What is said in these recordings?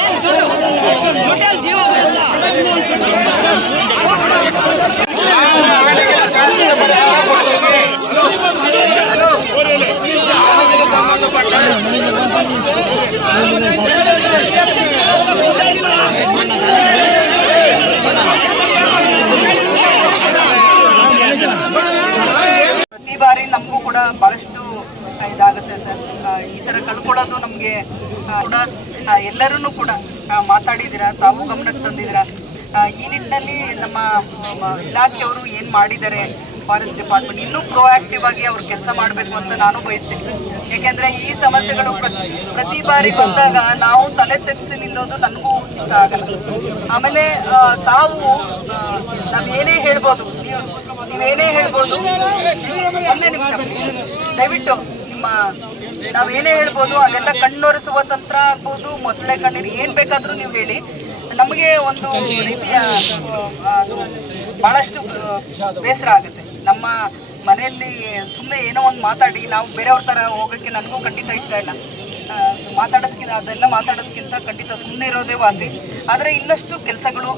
ಏನ್ ದುಡ್ಡು ದುಡ್ಡಲ್ಲಿ ಜೀವ ಬರುತ್ತಾ ಪ್ರತಿ ಬಾರಿ ನಮಗೂ ಕೂಡ ಬಹಳಷ್ಟು ಇದಾಗುತ್ತೆ ಸರ್. ಈ ಥರ ಕಳ್ಕೊಳ್ಳೋದು ನಮಗೆ ಕೂಡ ಎಲ್ಲರೂ ಕೂಡ ಮಾತಾಡಿದಿರಾ ತಾವು ಗಮನಕ್ಕೆ ತಂದಿದ್ದೀರಾ. ಈ ನಿಟ್ಟಿನಲ್ಲಿ ನಮ್ಮ ಇಲಾಖೆಯವರು ಏನು ಮಾಡಿದ್ದಾರೆ ಫಾರೆಸ್ಟ್ ಡಿಪಾರ್ಟ್ಮೆಂಟ್ ಇನ್ನೂ ಪ್ರೋಆಕ್ಟಿವ್ ಆಗಿ ಅವ್ರು ಕೆಲಸ ಮಾಡಬೇಕು ಅಂತ ನಾನು ಬಯಸ್ತೀನಿ. ಯಾಕೆಂದರೆ ಈ ಸಮಸ್ಯೆಗಳು ಪ್ರ- ಪ್ರತಿ ಬಾರಿ ಬಂದಾಗ ನಾವು ತಲೆ ತೆಗೆಸಿ ನಿಲ್ಲೋದು ನನಗೂ ಇಷ್ಟ ಆಗಲ್ಲ. ಆಮೇಲೆ ಸಾವು ನಾವು ಏನೇ ಹೇಳ್ಬೋದು, ನೀವು ನೀವೇನೇ ಹೇಳ್ಬೋದು, ಒಂದೇ ದಯವಿಟ್ಟು ನಿಮ್ಮ ನಾವೇನೇ ಹೇಳ್ಬೋದು, ಅದೆಲ್ಲ ಕಣ್ಣೊರೆಸುವ ತಂತ್ರ ಆಗ್ಬೋದು, ಮೊಸಳೆ ಕಣ್ಣೀರು ಏನು ಬೇಕಾದರೂ ನೀವು ಹೇಳಿ. ನಮಗೆ ಒಂದು ರೀತಿಯ ಭಾಳಷ್ಟು ಬೇಸರ ಆಗುತ್ತೆ. ನಮ್ಮ ಮನೆಯಲ್ಲಿ ಸುಮ್ಮನೆ ಏನೋ ಒಂದು ಮಾತಾಡಿ, ನಾವು ಬೇರೆಯವ್ರ ಥರ ಹೋಗೋಕ್ಕೆ ನನಗೂ ಖಂಡಿತ ಇಷ್ಟ ಇಲ್ಲ. ಮಾತಾಡೋದಕ್ಕಿಂತ ಅದೆಲ್ಲ ಮಾತಾಡೋದಕ್ಕಿಂತ ಖಂಡಿತ ಸುಮ್ಮನೆ ಇರೋದೇ ವಾಸಿ. ಆದರೆ ಇನ್ನಷ್ಟು ಕೆಲಸಗಳು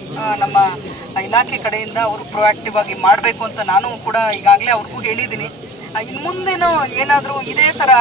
ನಮ್ಮ ಇಲಾಖೆ ಕಡೆಯಿಂದ ಅವರು ಪ್ರೊಆಕ್ಟಿವ್ ಆಗಿ ಮಾಡಬೇಕು ಅಂತ ನಾನು ಕೂಡ ಈಗಾಗಲೇ ಅವ್ರಿಗೂ ಹೇಳಿದ್ದೀನಿ. ಇನ್ನು ಮುಂದೇನೋ ಏನಾದರೂ ಇದೇ ಥರ